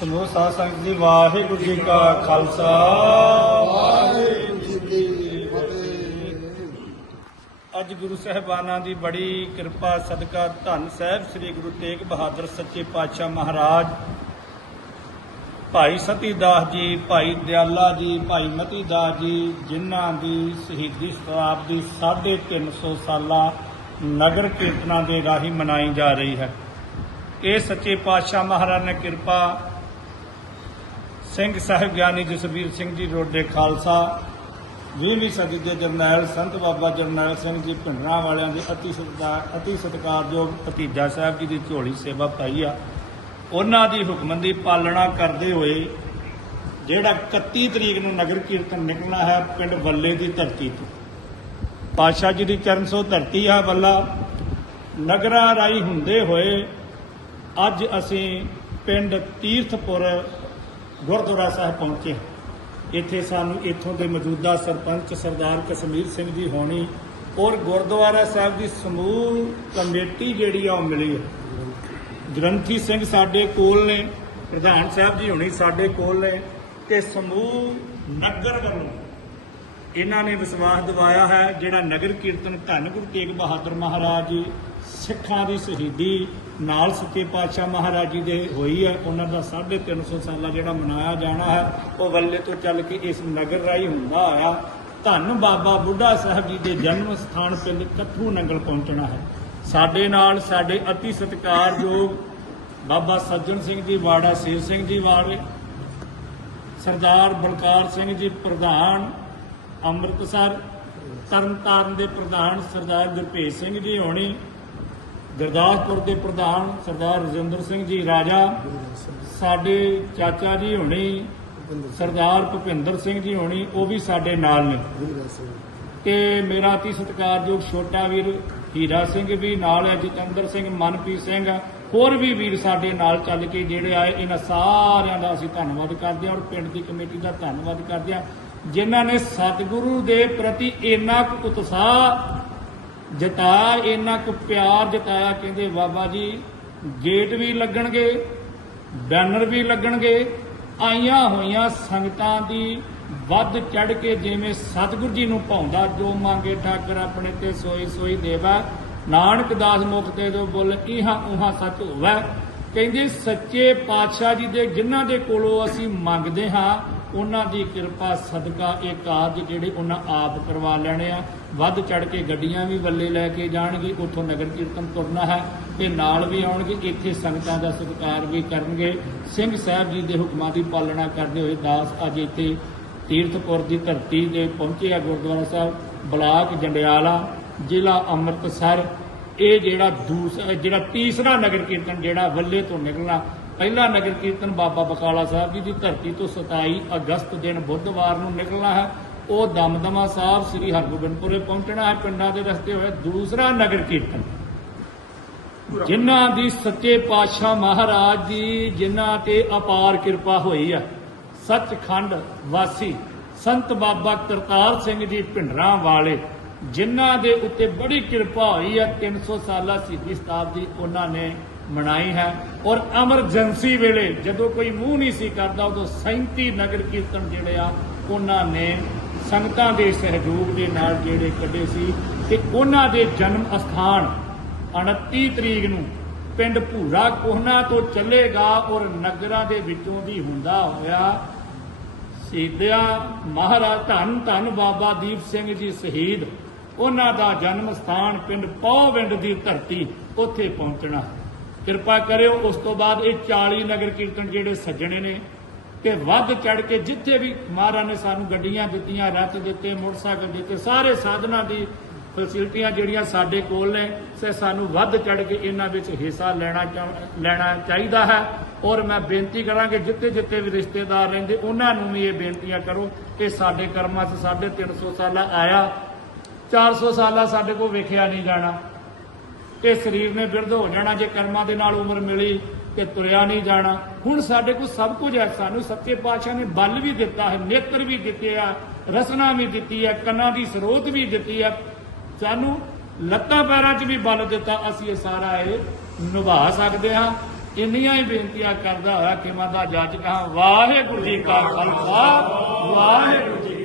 ਸਮੂਹ ਸਾਧ ਸੰਗਤ ਜੀ, ਵਾਹਿਗੁਰੂ ਜੀ ਕਾ ਖਾਲਸਾ। ਵਾਹਿਗੁਰੂ ਜੀ ਕੀ ਫਤਿਹ ਅੱਜ ਗੁਰੂ ਸਾਹਿਬਾਨਾਂ ਦੀ ਬੜੀ ਕਿਰਪਾ, ਸਦਕਾ, ਧੰਨ ਸਾਹਿਬ ਸ੍ਰੀ ਗੁਰੂ ਤੇਗ ਬਹਾਦਰ ਸੱਚੇ ਪਾਤਸ਼ਾਹ ਮਹਾਰਾਜ। ਭਾਈ ਸਤੀ ਦਾਸ ਜੀ, ਭਾਈ ਦਿਆਲਾ ਜੀ, ਭਾਈ ਮਤੀ ਦਾਸ ਜੀ, ਜਿਨ੍ਹਾਂ ਦੀ ਸ਼ਹੀਦੀ ਸ਼ਤਾਬਦੀ 350 ਸਾਲਾ ਨਗਰ ਕੀਰਤਨਾਂ ਦੇ ਰਾਹੀਂ ਮਨਾਈ ਜਾ ਰਹੀ ਹੈ। ਇਹ ਸੱਚੇ ਪਾਤਸ਼ਾਹ ਮਹਾਰਾਜ ਨੇ ਕਿਰਪਾ ਸਿੰਘ ਸਾਹਿਬ ਗਿਆਨੀ ਜਸਵੀਰ ਸਿੰਘ ਜੀ ਰੋਡੇ ਖਾਲਸਾ 20ਵੀਂ ਸਦੀ ਦੇ ਜਰਨੈਲ ਸੰਤ ਬਾਬਾ ਜਰਨੈਲ ਸਿੰਘ ਜੀ ਭਿੰਡਰਾਂ ਵਾਲਿਆਂ ਦੇ ਅਤੀ ਸਤਿਕਾਰ ਅਤੀ ਸਤਿਕਾਰਯੋਗ ਭਤੀਜਾ ਸਾਹਿਬ ਜੀ ਦੀ ਝੋਲੀ ਸੇਵਾ ਪਾਈ ਆ। ਉਹਨਾਂ ਦੀ ਹੁਕਮ ਦੀ ਪਾਲਣਾ ਕਰਦੇ ਹੋਏ ਜਿਹੜਾ 31 ਤਰੀਕ ਨੂੰ ਨਗਰ ਕੀਰਤਨ ਨਿਕਲਣਾ ਹੈ, ਪਿੰਡ ਵੱਲੇ ਦੀ ਧਰਤੀ ਤੋਂ। ਪਾਤਸ਼ਾਹ ਜੀ ਦੀ ਚਰਨ ਸੋ ਧਰਤੀ ਆ ਵੱਲਾ। ਨਗਰਾਂ ਰਾਈ ਹੁੰਦੇ ਹੋਏ ਅੱਜ ਅਸੀਂ ਪਿੰਡ ਤੀਰਥਪੁਰ ਗੁਰਦੁਆਰਾ ਸਾਹਿਬ ਪਹੁੰਚੇ। ਇੱਥੇ ਸਾਨੂੰ ਇੱਥੋਂ ਦੇ ਮੌਜੂਦਾ ਸਰਪੰਚ ਸਰਦਾਰ ਕਸ਼ਮੀਰ ਸਿੰਘ ਜੀ ਹੋਣੀ ਔਰ ਗੁਰਦੁਆਰਾ ਸਾਹਿਬ ਦੀ ਸਮੂਹ ਕਮੇਟੀ ਜਿਹੜੀ ਆ ਉਹ ਮਿਲੀ ਹੈ। ਗ੍ਰੰਥੀ ਸਿੰਘ ਸਾਡੇ ਕੋਲ ਨੇ, ਪ੍ਰਧਾਨ ਸਾਹਿਬ ਜੀ ਹੋਣੀ ਸਾਡੇ ਕੋਲ ਨੇ ਤੇ ਸਮੂਹ ਨਗਰ ਵੱਲੋਂ ਇਹਨਾਂ ਨੇ ਵਿਸ਼ਵਾਸ ਦਿਵਾਇਆ ਹੈ, ਜਿਹੜਾ ਨਗਰ ਕੀਰਤਨ ਧੰਨ ਗੁਰੂ ਤੇਗ ਬਹਾਦਰ ਮਹਾਰਾਜ ਜੀ ਸਿੱਖਾਂ ਦੀ ਸ਼ਹੀਦੀ ਨਾਲ ਸੱਚੇ ਪਾਤਸ਼ਾਹ ਮਹਾਰਾਜ ਜੀ ਦੇ ਹੋਈ ਹੈ, ਉਹਨਾਂ ਦਾ 350 ਸਾਲਾ ਜਿਹੜਾ ਮਨਾਇਆ ਜਾਣਾ ਹੈ, ਉਹ ਵੱਲੇ ਤੋਂ ਚੱਲ ਕੇ ਇਸ ਨਗਰ ਰਾਈ ਹੁੰਦਾ ਆਇਆ। ਧੰਨ ਬਾਬਾ ਬੁੱਢਾ ਸਾਹਿਬ ਜੀ ਦੇ ਜਨਮ ਸਥਾਨ ਪਿੰਡ ਕੱਥੂ ਨੰਗਲ ਪਹੁੰਚਣਾ ਹੈ। ਸਾਡੇ ਨਾਲ ਸਾਡੇ ਅਤੀ ਸਤਿਕਾਰਯੋਗ ਬਾਬਾ ਸੱਜਣ ਸਿੰਘ ਜੀ, ਵਾੜਾ ਸੇਵ ਸਿੰਘ ਜੀ ਵਾਲੇ, ਸਰਦਾਰ ਬਲਕਾਰ ਸਿੰਘ ਜੀ ਪ੍ਰਧਾਨ, ਅੰਮ੍ਰਿਤਸਰ ਤਰਨਤਾਰਨ ਦੇ ਪ੍ਰਧਾਨ ਸਰਦਾਰ ਗੁਰਭੇਜ ਸਿੰਘ ਜੀ ਹੋਣੀ ਗੁਰਦਾਸਪੁਰ ਦੇ ਪ੍ਰਧਾਨ ਸਰਦਾਰ ਰਜਿੰਦਰ ਸਿੰਘ ਜੀ ਰਾਜਾ, ਸਾਡੇ ਚਾਚਾ ਜੀ ਹੋਣੀ, ਸਰਦਾਰ ਭੁਪਿੰਦਰ ਸਿੰਘ ਜੀ ਹੋਣੀ, ਉਹ ਵੀ ਸਾਡੇ ਨਾਲ ਨੇ। ਤੇ ਮੇਰਾ ਅਤੀ ਸਤਿਕਾਰਯੋਗ ਛੋਟਾ ਵੀਰ ਹੀਰਾ ਸਿੰਘ ਵੀ ਨਾਲ ਹੈ, ਜਤਿੰਦਰ ਸਿੰਘ, ਮਨਪ੍ਰੀਤ ਸਿੰਘ, ਹੋਰ ਵੀ ਵੀਰ ਸਾਡੇ ਨਾਲ ਚੱਲ ਕੇ ਜਿਹੜੇ ਆਏ, ਇਹਨਾਂ ਸਾਰਿਆਂ ਦਾ ਅਸੀਂ ਧੰਨਵਾਦ ਕਰਦੇ ਹਾਂ ਔਰ ਪਿੰਡ ਦੀ ਕਮੇਟੀ ਦਾ ਧੰਨਵਾਦ ਕਰਦੇ ਹਾਂ। ਜਿਨ੍ਹਾਂ ਨੇ ਸਤਿਗੁਰੂ ਦੇ ਪ੍ਰਤੀ ਇੰਨਾ ਕੁ ਉਤਸ਼ਾਹ ਜਤਾਇਆ ਇੰਨਾ ਕੁ ਪਿਆਰ ਜਤਾਇਆ, ਕਹਿੰਦੇ ਬਾਬਾ ਜੀ, ਗੇਟ ਵੀ ਲੱਗਣਗੇ, ਬੈਨਰ ਵੀ ਲੱਗਣਗੇ, ਆਈਆਂ ਹੋਈਆਂ ਸੰਗਤਾਂ ਦੀ ਵੱਧ ਚੜ ਕੇ ਜਿਵੇਂ ਸਤਿਗੁਰ ਜੀ ਨੂੰ ਭਾਉਂਦਾ, ਜੋ ਮੰਗੇ ਠਾਕਰ ਆਪਣੇ ਤੇ ਸੋਈ ਸੋਈ ਦੇਵਾ। ਨਾਨਕ ਦਾਸ ਮੁਖ ਤੇ ਜੋ ਬੁੱਲ ਇਹਾਂ ਉਹਾਂ ਸੱਚ ਹੋਵੇ। ਕਹਿੰਦੇ ਸੱਚੇ ਪਾਤਸ਼ਾਹ ਜੀ ਦੇ, ਜਿਨ੍ਹਾਂ ਦੇ ਕੋਲੋਂ ਅਸੀਂ ਮੰਗਦੇ ਹਾਂ ਉਹਨਾਂ ਦੀ ਕਿਰਪਾ, ਸਦਕਾ, ਇਹ ਕਾਰਜ ਜਿਹੜੇ ਉਹਨਾਂ ਆਪ ਕਰਵਾ ਲੈਣੇ ਆ। ਵੱਧ ਚੜ ਕੇ ਗੱਡੀਆਂ ਵੀ ਵੱਲੇ ਲੈ ਕੇ ਜਾਣਗੇ, ਉੱਥੋਂ ਨਗਰ ਕੀਰਤਨ ਤੁਰਨਾ ਹੈ ਤੇ ਨਾਲ ਵੀ ਆਉਣਗੇ, ਇੱਥੇ ਸੰਗਤਾਂ ਦਾ ਸਤਿਕਾਰ ਵੀ ਕਰਨਗੇ। ਸਿੰਘ ਸਾਹਿਬ ਜੀ ਦੇ ਹੁਕਮਾਂ ਦੀ ਪਾਲਣਾ ਕਰਦੇ ਹੋਏ ਦਾਸ ਅੱਜ ਇੱਥੇ ਤੀਰਥਪੁਰ ਦੀ ਧਰਤੀ ਤੇ ਪਹੁੰਚੇ ਆ ਗੁਰਦੁਆਰਾ ਸਾਹਿਬ, ਬਲਾਕ ਜੰਡਿਆਲਾ, ਜ਼ਿਲ੍ਹਾ ਅੰਮ੍ਰਿਤਸਰ। ਇਹ ਜਿਹੜਾ ਦੂਸਰਾ ਜਿਹੜਾ ਤੀਸਰਾ ਨਗਰ ਕੀਰਤਨ ਜਿਹੜਾ ਵੱਲੇ ਤੋਂ ਨਿਕਲਣਾ ਪਹਿਲਾ ਨਗਰ ਕੀਰਤਨ ਬਾਬਾ ਬਕਾਲਾ ਸਾਹਿਬ ਜੀ ਦੀ ਧਰਤੀ ਤੋਂ 27 ਅਗਸਤ ਦਿਨ ਬੁੱਧਵਾਰ ਨੂੰ ਨਿਕਲਣਾ ਹੈ। ਉਹ ਦਮਦਮਾ ਸਾਹਿਬ ਸ੍ਰੀ ਹਰਗੋਬਿੰਦਪੁਰੇ ਪਹੁੰਚਣਾ ਹੈ। ਪਿੰਡਾਂ ਦੇ ਰਸਤੇ ਹੋਏ ਦੂਸਰਾ ਨਗਰ ਕੀਰਤਨ। ਜਿਨ੍ਹਾਂ ਦੀ ਸੱਚੇ ਪਾਤਸ਼ਾਹ ਮਹਾਰਾਜ ਦੀ, ਜਿਨ੍ਹਾਂ ਤੇ ਅਪਾਰ ਕਿਰਪਾ ਹੋਈ ਆ, ਸੱਚਖੰਡ ਵਾਸੀ ਸੰਤ ਬਾਬਾ ਕਰਤਾਰ ਸਿੰਘ ਜੀ ਭਿੰਡਰਾਂ ਵਾਲੇ, ਜਿਨ੍ਹਾਂ ਦੇ ਉੱਤੇ ਬੜੀ ਕਿਰਪਾ ਹੋਈ ਹੈ 300 ਸਾਲਾ ਸਿੱਧੀ ਸ਼ਤਾਬਦੀ ਉਹਨਾਂ ਨੇ ਮਨਾਈ ਹੈ ਔਰ ਐਮਰਜੈਂਸੀ ਵੇਲੇ ਜਦੋਂ ਕੋਈ ਮੂੰਹ ਨਹੀਂ ਸੀ ਕਰਦਾ, ਉਦੋਂ 37 ਨਗਰ ਕੀਰਤਨ ਜਿਹੜੇ ਆ, ਉਹਨਾਂ ਨੇ ਸੰਗਤਾਂ ਦੇ ਸਹਿਯੋਗ ਦੇ ਨਾਲ ਜਿਹੜੇ ਕੱਢੇ ਸੀ ਤੇ ਉਹਨਾਂ ਦੇ ਜਨਮ ਅਸਥਾਨ 29 ਤਰੀਕ ਨੂੰ ਪਿੰਡ ਭੂਰਾ ਕੋਹਨਾ ਤੋਂ ਚੱਲੇਗਾ ਔਰ ਨਗਰਾਂ ਦੇ ਵਿੱਚੋਂ ਦੀ ਹੁੰਦਾ ਹੋਇਆ ਸ਼ਹੀਦਿਆ ਮਹਾਰਾਜ, ਧੰਨ ਧੰਨ ਬਾਬਾ ਦੀਪ ਸਿੰਘ ਜੀ ਸ਼ਹੀਦ। ਉਹਨਾਂ ਦਾ ਜਨਮ ਸਥਾਨ ਪਿੰਡ ਪੌਵਿੰਡ ਦੀ ਧਰਤੀ ਉੱਥੇ ਪਹੁੰਚਣਾ। ਕਿਰਪਾ ਕਰਿਓ, ਉਸ ਤੋਂ ਬਾਅਦ ਇਹ 40 ਨਗਰ ਕੀਰਤਨ ਜਿਹੜੇ ਸੱਜਣੇ ਨੇ ਤੇ ਵੱਧ ਚੜ ਕੇ ਜਿੱਥੇ ਵੀ ਮਹਾਰਾਜ ਨੇ ਸਾਨੂੰ ਗੱਡੀਆਂ ਦਿੱਤੀਆਂ, ਰੱਥ ਦਿੱਤੇ, ਮੋਟਰਸਾਈਕਲ ਦਿੱਤੇ, ਸਾਰੇ ਸਾਧਨਾਂ ਦੀ ਫੈਸਿਲਿਟੀਆਂ ਜਿਹੜੀਆਂ ਸਾਡੇ ਕੋਲ ਨੇ, ਸੇ ਸਾਨੂੰ ਵੱਧ ਚੜ ਕੇ ਇਹਨਾਂ ਵਿੱਚ ਹਿੱਸਾ ਲੈਣਾ ਚਾਹ- ਲੈਣਾ ਚਾਹੀਦਾ ਹੈ। ਔਰ ਮੈਂ ਬੇਨਤੀ ਕਰਾਂਗੇ, ਜਿੱਥੇ ਜਿੱਥੇ ਵੀ ਰਿਸ਼ਤੇਦਾਰ ਰਹਿੰਦੇ, ਉਹਨਾਂ ਨੂੰ ਵੀ ਇਹ ਬੇਨਤੀਆਂ ਕਰੋ ਕਿ ਸਾਡੇ ਕਰਮਾਂ 'ਚ 350 ਸਾਲਾ ਆਇਆ 400 ਸਾਲਾ ਸਾਡੇ ਕੋਲ ਵੇਖਿਆ ਨਹੀਂ ਜਾਣਾ। ਤੇ ਸਰੀਰ ਨੇ ਬਿਰਧ ਹੋ ਜਾਣਾ, ਜੇ ਕਰਮਾਂ ਦੇ ਨਾਲ ਉਮਰ ਮਿਲੀ ਤੇ ਤੁਰਿਆ ਨਹੀਂ ਜਾਣਾ। ਹੁਣ ਸਾਡੇ ਕੋਲ ਸਭ ਕੁਝ ਹੈ, ਸਾਨੂੰ ਸੱਚੇ ਪਾਤਸ਼ਾਹ ਨੇ ਬਲ ਵੀ ਦਿੱਤਾ ਹੈ, ਨੇਤਰ ਵੀ ਦਿੱਤੇ ਆ, ਰਸਨਾ ਵੀ ਦਿੱਤੀ ਹੈ, ਕੰਨਾਂ ਦੀ ਸਰੋਤ ਵੀ ਦਿੱਤੀ ਹੈ। ਸਾਨੂੰ ਲੱਤਾਂ ਪੈਰਾਂ 'ਚ ਵੀ ਬਲ ਦਿੱਤਾ, ਅਸੀਂ ਇਹ ਸਾਰਾ ਇਹ ਨਿਭਾ ਸਕਦੇ ਹਾਂ। ਇੰਨੀਆਂ ਹੀ ਬੇਨਤੀਆਂ ਕਰਦਾ ਹੋਇਆ ਕਿ ਮੈਂ ਦਾ ਜੱਜ ਕਹਾਂ ਵਾਹਿਗੁਰੂ ਜੀ ਕਾ ਖਾਲਸਾ, ਵਾਹਿਗੁਰੂ ਜੀ